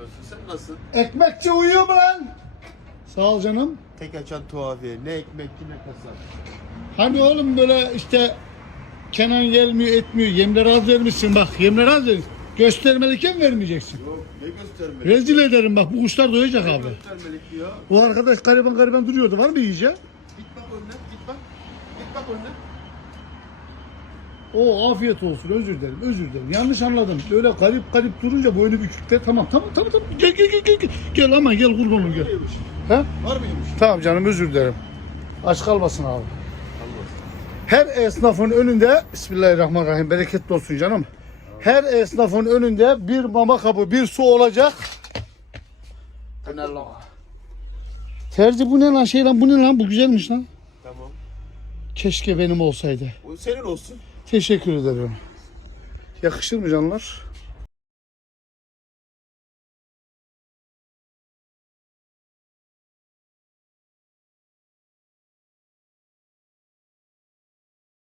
yapıyorsun. Sen nasıl? Ekmekçi uyuyor mu lan? Sağ ol canım. Tek açan tuhafiye. Ne ekmekçi ne kasap. Hani oğlum böyle işte Kenan gelmiyor etmiyor. Yemler az vermişsin bak. Yemler az vermişsin. Göstermelikten vermeyeceksin. Yok ne göstermelik? Rezil ederim bak bu kuşlar doyacak Ne abi. göstermelik ya? O arkadaş gariban gariban duruyordu. Var mı iyice? Git bak önüne. Git bak. Git bak önüne. O afiyet olsun özür dilerim özür dilerim. Yanlış anladım. Böyle garip garip durunca boynu bükükte tamam tamam tamam tamam. Gel gel gel gel. Gel, gel aman gel kurban olayım gel. Neymiş? He? Var mıymış? Tamam canım özür dilerim. Aç kalmasın abi. Her esnafın önünde Bismillahirrahmanirrahim bereketli olsun canım. Her esnafın önünde bir mama kabı, bir su olacak. Terzi bu ne lan şey lan bu ne lan bu güzelmiş lan. Tamam. Keşke benim olsaydı. O senin olsun. Teşekkür ederim. Yakışır mı canlar?